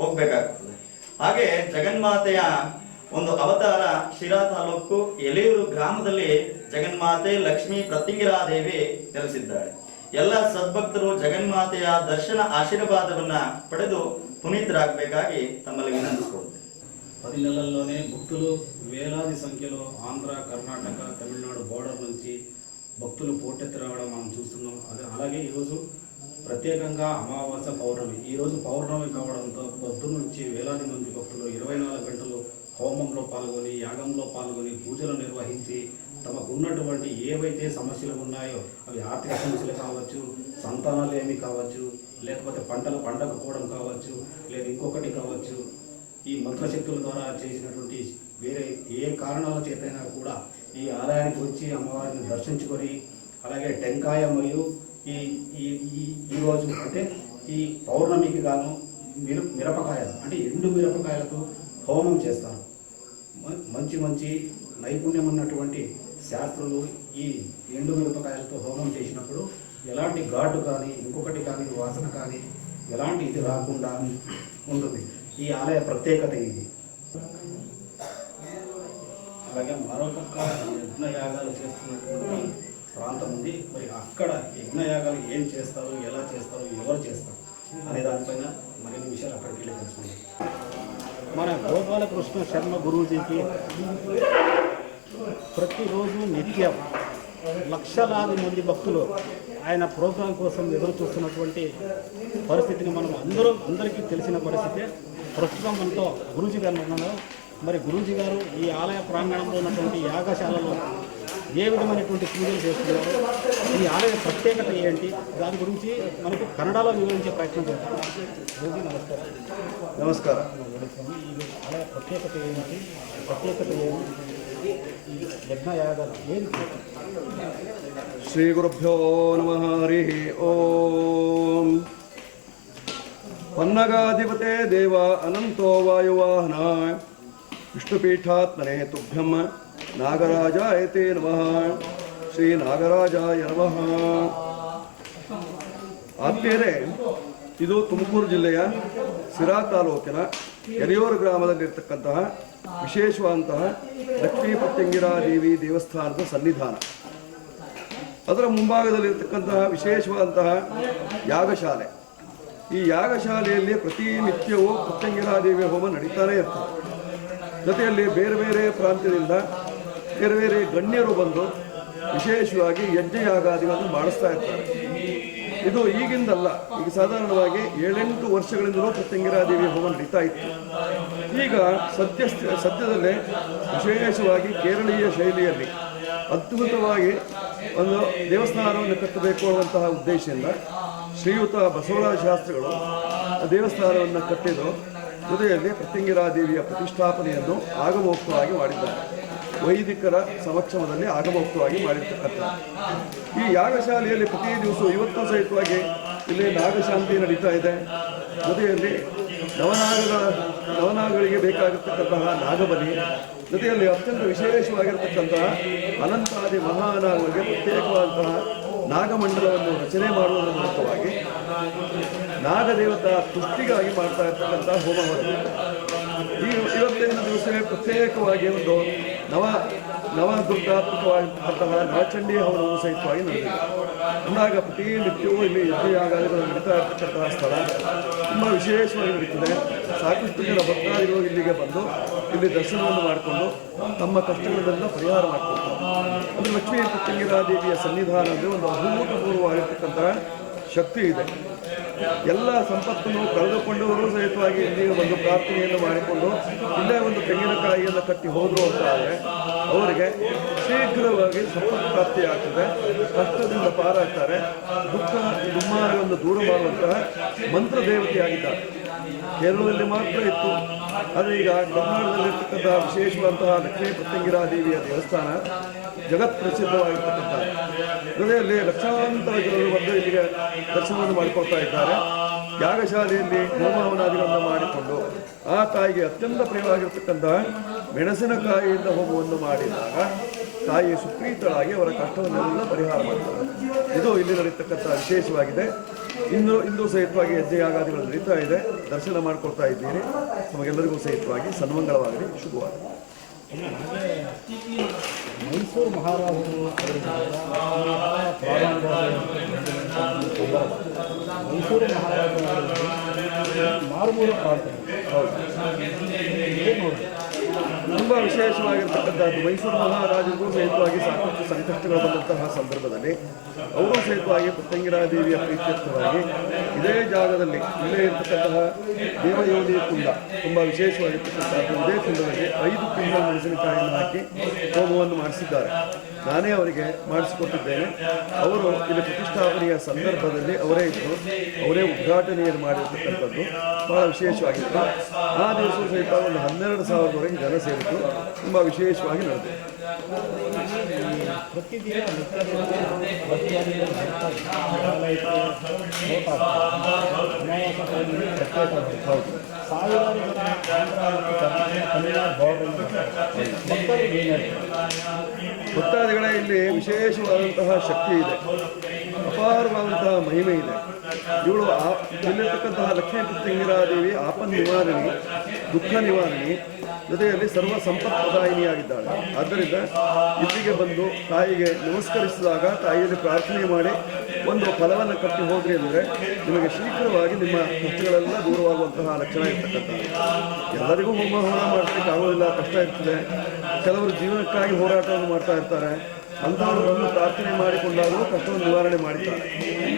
ಹೋಗ್ಬೇಕಾಗ್ತದೆ. ಹಾಗೆ ಜಗನ್ಮಾತೆಯ ಒಂದು ಅವತಾರ ಶಿರಾ ತಾಲೂಕು ಎಲೆಯೂರು ಗ್ರಾಮದಲ್ಲಿ ಜಗನ್ಮಾತೆ ಲಕ್ಷ್ಮೀ ಪ್ರತ್ಯಂಗಿರಾ ದೇವಿ ನೆಲೆಸಿದ್ದಾಳೆ. ಎಲ್ಲ ಸದ್ಭಕ್ತರು ಜಗನ್ಮಾತೆಯ ದರ್ಶನ ಆಶೀರ್ವಾದವನ್ನ ಪಡೆದು ಪುನೀತರಾಗಬೇಕಾಗಿ ತಮ್ಮಲ್ಲಿ ವಿನಂತಿಸಿಕೊಳ್ತೇವೆ. 10 నెలల్లోనే భక్తులు వేలాది సంఖ్యలో ఆంధ్ర, కర్ణాటక, తమిళనాడు బోర్డర్ నుంచి భక్తులు పోటెత్తి రావడం మనం చూస్తున్నాం. అలాగే ఈరోజు ప్రత్యేకంగా అమావాస్య పౌర్ణమి. ఈరోజు పౌర్ణమి కావడంతో పొద్దు నుంచి వేలాది మంది భక్తులు 24 గంటలు హోమంలో పాల్గొని, యాగంలో పాల్గొని, పూజలు నిర్వహించి తమకు ఉన్నటువంటి ఏవైతే సమస్యలు ఉన్నాయో అవి ఆర్థిక సమస్యలు కావచ్చు, సంతానాలు ఏమి కావచ్చు, లేకపోతే పంటలు పండకపోవడం కావచ్చు, లేదా ఇంకొకటి కావచ్చు, ఈ మంత్రశక్తుల ద్వారా చేసినటువంటి వేరే ఏ కారణాల చేతైనా కూడా ఈ ఆలయానికి వచ్చి అమ్మవారిని దర్శించుకొని, అలాగే టెంకాయ మరియు ఈరోజు అంటే ఈ పౌర్ణమికి గాను మిరపకాయలు అంటే ఎండు మిరపకాయలతో హోమం చేస్తారు. మంచి మంచి నైపుణ్యం ఉన్నటువంటి శాస్త్రులు ఈ ఎండు మిరపకాయలతో హోమం చేసినప్పుడు ఎలాంటి ఘాటు కానీ ఇంకొకటి కానీ వాసన కానీ ఎలాంటి ఇది రాకుండా ఉంటుంది. ఈ ఆలయ ప్రత్యేకత ఇది. అలాగే మరొక యజ్ఞయాగాలు చేస్తున్నటువంటి ప్రాంతం ఉంది. మరి అక్కడ యజ్ఞయాగాలు ఏం చేస్తారు, ఎలా చేస్తారు, ఎవరు చేస్తారు అనే దానిపైన మరిన్ని విషయాలు అక్కడికి వెళ్ళి తెలుసుకుందాం. మన గోపాలకృష్ణ శర్మ గురూజీకి ప్రతిరోజు నిత్యం లక్షలాది మంది భక్తులు ఆయన ప్రోగ్రాం కోసం ఎదురు చూస్తున్నటువంటి పరిస్థితిని మనం అందరికీ తెలిసిన పరిస్థితే. ప్రస్తుతం మనతో గురూజీ గారు ఉన్నారు. మరి గురూజీ గారు ఈ ఆలయ ప్రాంగణంలో ఉన్నటువంటి యాగశాలలో ఏ విధమైనటువంటి పూజలు చేస్తున్నారు, ఈ ఆలయ ప్రత్యేకత ఏంటి, దాని గురించి మనకు కన్నడలో వివరించే ప్రయత్నం చేస్తాం. గురూజీ నమస్కారం. నమస్కారం. ఈ ఆలయ ప్రత్యేకత ఏంటి, ఈ యజ్ఞయాగాలు ఏంటి? శ్రీ గురుభ్యో నమః. హరి ఓం. పన్నగాధిపతే దేవ అనంతో వాయువాహన ವಿಷ್ಣುಪೀಠಾತ್ಮನೆ ತುಭ್ಯಂ ನಾಗರಾಜಾಯತೆ ನಮಃ. ಶ್ರೀ ನಾಗರಾಜಾಯ ನಮಃ. ಆತ್ಮೀಯರೇ, ಇದು ತುಮಕೂರು ಜಿಲ್ಲೆಯ ಸಿರಾ ತಾಲೂಕಿನ ಎಲೆಯೂರು ಗ್ರಾಮದಲ್ಲಿರ್ತಕ್ಕಂತಹ ವಿಶೇಷವಾದಂತಹ ಲಕ್ಷ್ಮೀ ಪ್ರತ್ಯಂಗಿರಾದೇವಿ ದೇವಸ್ಥಾನದ ಸನ್ನಿಧಾನ. ಅದರ ಮುಂಭಾಗದಲ್ಲಿರ್ತಕ್ಕಂತಹ ವಿಶೇಷವಾದಂತಹ ಯಾಗಶಾಲೆ. ಈ ಯಾಗಶಾಲೆಯಲ್ಲಿ ಪ್ರತಿನಿತ್ಯವೂ ಪ್ರತ್ಯಂಗಿರಾದೇವಿ ಹೋಮ ನಡೀತಾನೆ ಇರ್ತದೆ. ಜೊತೆಯಲ್ಲಿ ಬೇರೆ ಬೇರೆ ಪ್ರಾಂತ್ಯದಿಂದ ಬೇರೆ ಬೇರೆ ಗಣ್ಯರು ಬಂದು ವಿಶೇಷವಾಗಿ ಯಜ್ಞಯಾಗಾದಿಗಳನ್ನು ಮಾಡಿಸ್ತಾ ಇರ್ತಾರೆ. ಇದು ಈಗಿಂದಲ್ಲ, ಈಗ ಸಾಧಾರಣವಾಗಿ 7-8 ವರ್ಷಗಳಿಂದಲೂ ಪ್ರತ್ಯಂಗಿರಾದೇವಿ ಹೋಮ ನಡೀತಾ ಇತ್ತು. ಈಗ ಸದ್ಯದಲ್ಲೇ ವಿಶೇಷವಾಗಿ ಕೇರಳೀಯ ಶೈಲಿಯಲ್ಲಿ ಅದ್ಭುತವಾಗಿ ಒಂದು ದೇವಸ್ಥಾನವನ್ನು ಕಟ್ಟಬೇಕು ಅನ್ನುವಂತಹ ಉದ್ದೇಶದಿಂದ ಶ್ರೀಯುತ ಬಸವರಾಜ ಶಾಸ್ತ್ರಿಗಳು ದೇವಸ್ಥಾನವನ್ನು ಕಟ್ಟಿದ್ದು, ಜೊತೆಯಲ್ಲಿ ಪ್ರತ್ಯಂಗಿರಾದೇವಿಯ ಪ್ರತಿಷ್ಠಾಪನೆಯನ್ನು ಆಗಮೋಕ್ತವಾಗಿ ಮಾಡಿದ್ದಾರೆ. ವೈದಿಕರ ಸಮಕ್ಷಮದಲ್ಲಿ ಆಗಮೋಕ್ತವಾಗಿ ಮಾಡಿರ್ತಕ್ಕಂಥದ್ದು. ಈ ಯಾಗಶಾಲೆಯಲ್ಲಿ ಪ್ರತಿ ದಿವಸ ಇವತ್ತು ಸಹಿತವಾಗಿ ಇಲ್ಲಿ ನಾಗಶಾಂತಿ ನಡೀತಾ ಇದೆ. ಜೊತೆಯಲ್ಲಿ ನವನಾಗಗಳಿಗೆ ಬೇಕಾಗಿರ್ತಕ್ಕಂತಹ ನಾಗಬಲಿ, ಜೊತೆಯಲ್ಲಿ ಅತ್ಯಂತ ವಿಶೇಷವಾಗಿರ್ತಕ್ಕಂತಹ ಅನಂತಾದಿ ಮಹಾನಾಗಗಳಿಗೆ ಪ್ರತ್ಯೇಕವಾದಂತಹ ನಾಗಮಂಡಲವನ್ನು ರಚನೆ ಮಾಡುವುದರ ಮೂಲಕವಾಗಿ ನಾಗದೇವತಾ ತುಷ್ಟಿಗಾಗಿ ಮಾಡ್ತಾ ಇರ್ತಕ್ಕಂತಹ ಹೋಮವನ್ನು ಇವತ್ತಿನ ದಿವಸವೇ ಪ್ರತ್ಯೇಕವಾಗಿ ಒಂದು ನವದುರ್ಗಾತ್ಮಕವಾಗಿರ್ತಕ್ಕಂತಹ ನವಚಂಡಿ ಹವನವು ಸಹಿತವಾಗಿ ನಡೆದಿದೆ. ಅಂದಾಗ ಪ್ರತಿನಿತ್ಯವೂ ಇಲ್ಲಿ ಯಜ್ಞಯಾಗಾದಿಗಳು ನಡೀತಾ ಇರ್ತಕ್ಕಂತಹ ಸ್ಥಳ ತುಂಬ ವಿಶೇಷವಾಗಿ ನಡೀತದೆ. ಸಾಕಷ್ಟು ಜನ ಭಕ್ತಾದಿಗಳು ಇಲ್ಲಿಗೆ ಬಂದು ಇಲ್ಲಿ ದರ್ಶನವನ್ನು ಮಾಡಿಕೊಂಡು ತಮ್ಮ ಕಷ್ಟಗಳನ್ನೆಲ್ಲ ಪರಿಹಾರ ಮಾಡಿಕೊಳ್ತಾರೆ. ಅಂದರೆ ಲಕ್ಷ್ಮೀ ಪ್ರತ್ಯಂಗಿರಾದೇವಿಯ ಸನ್ನಿಧಾನ ಅಂದರೆ ಒಂದು ಅಭೂತಪೂರ್ವವಾಗಿರ್ತಕ್ಕಂತಹ ಶಕ್ತಿ ಇದೆ. ಎಲ್ಲ ಸಂಪತ್ತನ್ನು ಕಳೆದುಕೊಂಡವರು ಸಹಿತವಾಗಿ ಇಲ್ಲಿಗೆ ಬಂದು ಪ್ರಾರ್ಥನೆಯನ್ನು ಮಾಡಿಕೊಂಡು ಇಲ್ಲೇ ಒಂದು ತೆಂಗಿನಕಾಯಿಯನ್ನು ಕಟ್ಟಿ ಹೋದರು ಅಂತ ಆದರೆ ಅವರಿಗೆ ಶೀಘ್ರವಾಗಿ ಸಂಪತ್ತು ಪ್ರಾಪ್ತಿಯಾಗ್ತದೆ, ಕಷ್ಟದಿಂದ ಪಾರಾಗ್ತಾರೆ, ದುಃಖ ದುಮ್ಮಾನಗಳನ್ನು ದೂರ ಮಾಡುವಂತಹ ಮಂತ್ರ ದೇವತೆಯಾಗಿದ್ದಾರೆ. ಕೇರಳದಲ್ಲಿ ಮಾತ್ರ ಇತ್ತು, ಆದರೆ ಈಗ ಕರ್ನಾಟಕದಲ್ಲಿರ್ತಕ್ಕಂತಹ ವಿಶೇಷವಾದಂತಹ ಲಕ್ಷ್ಮೀ ಪ್ರತ್ಯಂಗಿರಾದೇವಿಯ ದೇವಸ್ಥಾನ ಜಗತ್ ಪ್ರಸಿದ್ಧವಾಗಿರ್ತಕ್ಕಂಥ ಜೊತೆಯಲ್ಲಿ ಲಕ್ಷಾಂತರ ಜನರು ಬಂದು ಇಲ್ಲಿಗೆ ದರ್ಶನವನ್ನು ಮಾಡಿಕೊಳ್ತಾ ಇದ್ದಾರೆ. ಯಾಗಶಾಲೆಯಲ್ಲಿ ಹೋಮಹವನಾದಿಗಳನ್ನು ಮಾಡಿಕೊಂಡು ಆ ತಾಯಿಗೆ ಅತ್ಯಂತ ಪ್ರಿಯವಾಗಿರ್ತಕ್ಕಂತಹ ಮೆಣಸಿನಕಾಯಿಯಿಂದ ಹೋಮವನ್ನು ಮಾಡಿದಾಗ ತಾಯಿ ಸುಪ್ರೀತಳಾಗಿ ಅವರ ಕಷ್ಟವನ್ನೆಲ್ಲ ಪರಿಹಾರ ಮಾಡ್ತಾರೆ. ಇದು ಇಲ್ಲಿ ನಡೀತಕ್ಕಂಥ ವಿಶೇಷವಾಗಿದೆ. ಇಂದು ಸಹಿತವಾಗಿ ಯಜ್ಞಯಾಗಾದಿಗಳು ನಡೀತಾ ಇದೆ. ದರ್ಶನ ಮಾಡಿಕೊಳ್ತಾ ಇದ್ದೀರಿ. ನಮಗೆಲ್ಲರಿಗೂ ಸಹಿತವಾಗಿ ಸನ್ಮಂಗಳವಾಗಲಿ, ಶುಭವಾಗಲಿ. ಮೈಸೂರು ಮಹಾರಾಜರು ಮೈಸೂರು ಮಹಾರಾಜರು ಮಾರುಮೂಲ ಪ್ರಾಂತ ತುಂಬ ವಿಶೇಷವಾಗಿರ್ತಕ್ಕಂಥದ್ದು. ಮೈಸೂರು ಮಹಾರಾಜರಿಗೂ ಸಹಿತವಾಗಿ ಸಾಕಷ್ಟು ಸಂಕಷ್ಟಗಳು ಬಂದಂತಹ ಸಂದರ್ಭದಲ್ಲಿ ಅವರು ಸಹಿತವಾಗಿ ಪ್ರತ್ಯಂಗಿರಾದೇವಿಯ ಪ್ರೀತ್ಯರ್ಥವಾಗಿ ಇದೇ ಜಾಗದಲ್ಲಿ ಇಲ್ಲೇ ಇರತಕ್ಕಂತಹ ದೇವಯೋನಿ ಕುಂಡ ತುಂಬ ವಿಶೇಷವಾಗಿರ್ತಕ್ಕಂಥದ್ದು. ಇದೇ ಕುಂಡದಲ್ಲಿ 5 ಕ್ವಿಂಟಲ್ ಮೆಣಸಿನಕಾಯಿಯನ್ನು ಹಾಕಿ ಹೋಮವನ್ನು ಮಾಡಿಸಿದ್ದಾರೆ. ನಾನೇ ಅವರಿಗೆ ಮಾಡಿಸಿಕೊಟ್ಟಿದ್ದೇನೆ. ಅವರು ಇಲ್ಲಿ ಪ್ರತಿಷ್ಠಾಪನೆಯ ಸಂದರ್ಭದಲ್ಲಿ ಅವರೇ ಇದ್ದು ಅವರೇ ಉದ್ಘಾಟನೆಯನ್ನು ಮಾಡಿರ್ತಕ್ಕಂಥದ್ದು ಬಹಳ ವಿಶೇಷವಾಗಿತ್ತು. ಆ ದಿವಸ ಸಹಿತ ಒಂದು 12,000ವರೆಗೆ ಜನ ಸೇರಿದ್ದು ತುಂಬ ವಿಶೇಷವಾಗಿ ನಡೆದಿದೆ. ಪ್ರತಿದಿನ ಭಕ್ತಾದಿಗಳು ಬರ್ತಾರೆ. ದೇವಾಲಯಕ್ಕೆ ಹೋಗ್ತಾ ಅಮಾವಾಸ್ಯ ಟೈಮಲ್ಲಿ ಪ್ರತ್ಯೇಕ ಸಾವಿರಾರು ಜನ ಆಂಧ್ರ ಮತ್ತು ಕರ್ನಾಟಕ ತಮಿಳುನಾಡು ಬಾರ್ಡರ್ ಭಕ್ತರಿಗೆ ಏನಾಯಿತು ಭಕ್ತಾದಿಗಳ ಇಲ್ಲಿ ವಿಶೇಷವಾದಂತಹ ಶಕ್ತಿ ಇದೆ, ಅಪಾರವಾದಂತಹ ಮಹಿಮೆ ಇದೆ. ಇವಳು ಇಲ್ಲಿರ್ತಕ್ಕಂತಹ ಲಕ್ಷ್ಮೀ ಪುತ್ತಂಗಿರಾದೇವಿ ಆಪನ್ ನಿವಾರಣಿ, ದುಃಖ ನಿವಾರಣಿ, ಜೊತೆಯಲ್ಲಿ ಸರ್ವ ಸಂಪತ್ಪ್ರದಾಯಿನಿಯಾಗಿದ್ದಾಳೆ. ಆದ್ದರಿಂದ ಇಲ್ಲಿಗೆ ಬಂದು ತಾಯಿಗೆ ನಮಸ್ಕರಿಸಿದಾಗ ತಾಯಿಯಲ್ಲಿ ಪ್ರಾರ್ಥನೆ ಮಾಡಿ ಒಂದು ಫಲವನ್ನು ಕಟ್ಟಿ ಹೋದ್ರಿ ಅಂದರೆ ನಿಮಗೆ ಶೀಘ್ರವಾಗಿ ನಿಮ್ಮ ಕಷ್ಟಗಳೆಲ್ಲ ದೂರವಾಗುವಂತಹ ಲಕ್ಷಣ ಇರ್ತಕ್ಕಂಥದ್ದು. ಎಲ್ಲರಿಗೂ ಹೋಮ ಮಾಡಿಸ್ಲಿಕ್ಕೆ ಆಗೋದಿಲ್ಲ, ಕಷ್ಟ ಇರ್ತದೆ. ಕೆಲವರು ಜೀವನಕ್ಕಾಗಿ ಹೋರಾಟವನ್ನು ಮಾಡ್ತಾ ಇರ್ತಾರೆ. ಅಂಥವರು ಬಂದು ಪ್ರಾರ್ಥನೆ ಮಾಡಿಕೊಂಡಾದರೂ ಕಷ್ಟವನ್ನು ನಿವಾರಣೆ ಮಾಡಿದ್ದಾರೆ.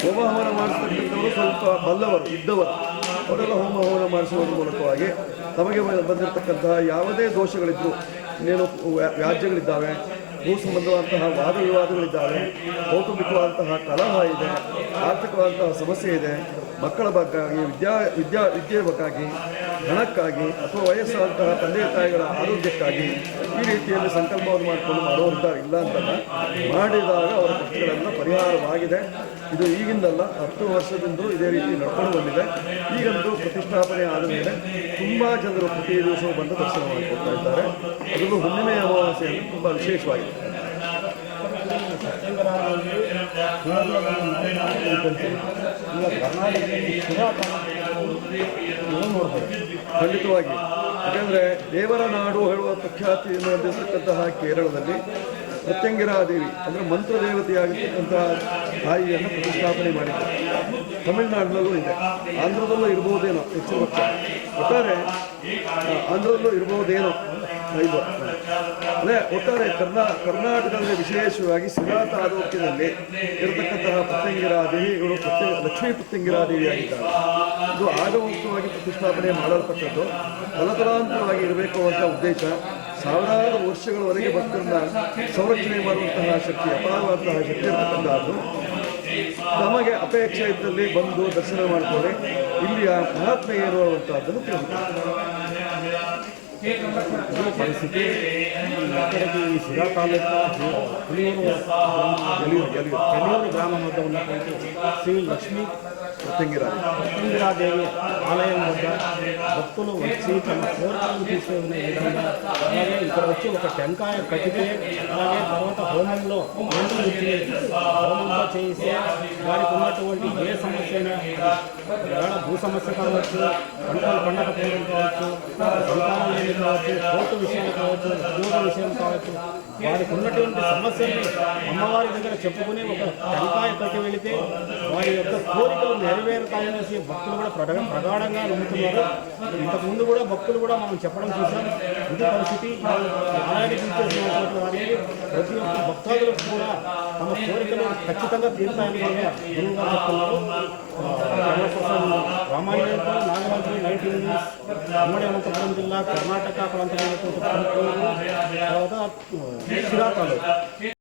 ಹೋಮ ಹವನ ಮಾಡಿಸ್ತಕ್ಕಂಥವರು ಸ್ವಲ್ಪ ಬಲ್ಲವರು ಇದ್ದವರು, ಅವರೆಲ್ಲ ಹೋಮ ಹವನ ಮಾಡಿಸುವುದರ ಮೂಲಕವಾಗಿ ತಮಗೆ ಬಂದಿರತಕ್ಕಂತಹ ಯಾವುದೇ ದೋಷಗಳಿದ್ದರೂ, ಇನ್ನೇನು ವ್ಯಾಜ್ಯಗಳಿದ್ದಾವೆ, ಭೂ ಸಂಬಂಧವಾದಂತಹ ವಾದ ವಿವಾದಗಳಿದ್ದಾವೆ, ಕೌಟುಂಬಿಕವಾದಂತಹ ಕಲಹ ಇದೆ, ಆರ್ಥಿಕವಾದಂತಹ ಸಮಸ್ಯೆ ಇದೆ, ಮಕ್ಕಳ ಬಗ್ಗಾಗಿ ವಿದ್ಯೆ ಬಗ್ಗಾಗಿ, ಹಣಕ್ಕಾಗಿ ಅಥವಾ ವಯಸ್ಸಾದಂತಹ ತಂದೆ ತಾಯಿಗಳ ಆರೋಗ್ಯಕ್ಕಾಗಿ ಈ ರೀತಿಯಲ್ಲಿ ಸಂಕಲ್ಪವನ್ನು ಮಾಡಿಕೊಂಡು ಮಾಡೋರಿದ್ದಾರೆ. ಇಲ್ಲ ಅಂತಲ್ಲ, ಮಾಡಿದಾಗ ಅವರ ಕಷ್ಟಗಳೆಲ್ಲ ಪರಿಹಾರವಾಗಿದೆ. ಇದು ಈಗಿಂದಲ್ಲ, 10 ವರ್ಷದಿಂದಲೂ ಇದೇ ರೀತಿ ನಡ್ಕೊಂಡು ಬಂದಿದೆ. ಈಗಂತೂ ಪ್ರತಿಷ್ಠಾಪನೆ ಆದ ಮೇಲೆ ತುಂಬ ಜನರು ಪ್ರತಿ ದಿವಸವೂ ಬಂದು ದರ್ಶನ ಮಾಡಿಕೊಡ್ತಾ ಇದ್ದಾರೆ. ಅದರಲ್ಲೂ ಹುಣ್ಣಿಮೆ ಅಮಾವಾಸ್ಯೆಯನ್ನು ತುಂಬ ವಿಶೇಷವಾಗಿದೆ. ಈಗ ಕರ್ನಾಟಕದಲ್ಲಿ ಶಿರಾ ನೋಡ್ಬೋದು ಖಂಡಿತವಾಗಿ. ಯಾಕೆಂದರೆ ದೇವರ ನಾಡು ಹೇಳುವ ಪ್ರಖ್ಯಾತಿಯನ್ನು ಹೊಂದಿರತಕ್ಕಂತಹ ಕೇರಳದಲ್ಲಿ ಪ್ರತ್ಯಂಗಿರಾದೇವಿ ಅಂದರೆ ಮಂತ್ರ ದೇವತೆಯಾಗಿರ್ತಕ್ಕಂತಹ ತಾಯಿಯನ್ನು ಪ್ರತಿಷ್ಠಾಪನೆ ಮಾಡಿದ್ದಾರೆ. ತಮಿಳುನಾಡಿನಲ್ಲೂ ಇದೆ, ಆಂಧ್ರದಲ್ಲೂ ಇರ್ಬೋದೇನೋ ಹೆಚ್ಚು ಪಕ್ಷ. ಒಟ್ಟಾರೆ ಆಂಧ್ರದಲ್ಲೂ ಇರ್ಬೋದೇನೋ ಇದು ಅದೇ ಒಟ್ಟಾರೆ ಕರ್ನಾಟಕದಲ್ಲಿ ವಿಶೇಷವಾಗಿ ಶಿರಾ ತಾಲೂಕಿನಲ್ಲಿ ಇರತಕ್ಕಂತಹ ಪುತ್ತಂಗಿರಾದೇವಿ ಇವಳು ಲಕ್ಷ್ಮೀ ಪುತ್ತಂಗಿರಾದೇವಿಯಾಗಿದ್ದಾಳೆ. ಇದು ಆಗಮುಕ್ತವಾಗಿ ಪ್ರತಿಷ್ಠಾಪನೆ ಮಾಡಲ್ಪಟ್ಟದ್ದು, ತಲತಲಾಂತರವಾಗಿ ಇರಬೇಕು ಅಂತ ಉದ್ದೇಶ. ಸಾವಿರಾರು ವರ್ಷಗಳವರೆಗೆ ಭಕ್ತರನ್ನ ಸಂರಕ್ಷಣೆ ಮಾಡುವಂತಹ ಶಕ್ತಿ, ಅಪಾರವಾದಂತಹ ಶಕ್ತಿ ಇರತಕ್ಕಂಥದ್ದು. ನಮಗೆ ಅಪೇಕ್ಷೆ ಇದ್ದಲ್ಲಿ ಬಂದು ದರ್ಶನ ಮಾಡಿಕೊಳ್ಳಿ. ಇಲ್ಲಿಯ ಮಹಾತ್ಮೆ ಏನು ಅನ್ನುವಂಥದ್ದನ್ನು ತಿಳಿದುಕೊಳ್ಳಿ. ಪರಿಸ್ಥಿತಿ ಈ ಶಿರಾ ತಾಲೂಕು ಕೆಲೂರು ಗ್ರಾಮ ಮಧ್ಯ ఉన్నటువంటి శ్రీ లక్ష్మీ పృథ్వీరాదేవి ఆలయం వద్ద భక్తులు వచ్చి తమ కోరికలను తీసుకునే విధంగా, అలాగే ఇక్కడ వచ్చి ఒక టెంకాయ కట్టితే, అలాగే తర్వాత హోమంలో హోమంతో చేయిస్తే వారికి ఉన్నటువంటి ఏ సమస్య అయినా, భూ సమస్య కావచ్చు, పంటలు పండకపోవడం కావచ్చు, సంతానం లేని కావచ్చు, కోర్టు విషయాలు కావచ్చు, ఉద్యోగ విషయం కావచ్చు, వారికి ఉన్నటువంటి సమస్యల్ని అమ్మవారి దగ్గర చెప్పుకుని ఒక టెంకాయ కట్టి వెళితే వారి యొక్క కోరికలు నెరవేరుతాయనేసి భక్తులు కూడా ప్రగాఢంగా నమ్ముతున్నారు. ఇంతకుముందు కూడా భక్తులు కూడా మనం చెప్పడం చూసాం. ఇది పరిస్థితి. ఆలయానికి ఇచ్చేసినటువంటి వారికి ప్రతి ఒక్క భక్తాదులకు కూడా తమ కోరికలు ఖచ్చితంగా తీరుతాయని కూడా గురువు గారు చెప్తున్నారు. రామాయణంతో నాగరాజు 19 న్యూస్, ఉమ్మడి అనంతపురం జిల్లా, కర్ణాటక ప్రాంతమైనటువంటి తర్వాత ಶಿರಾ ತಾಲೂಕು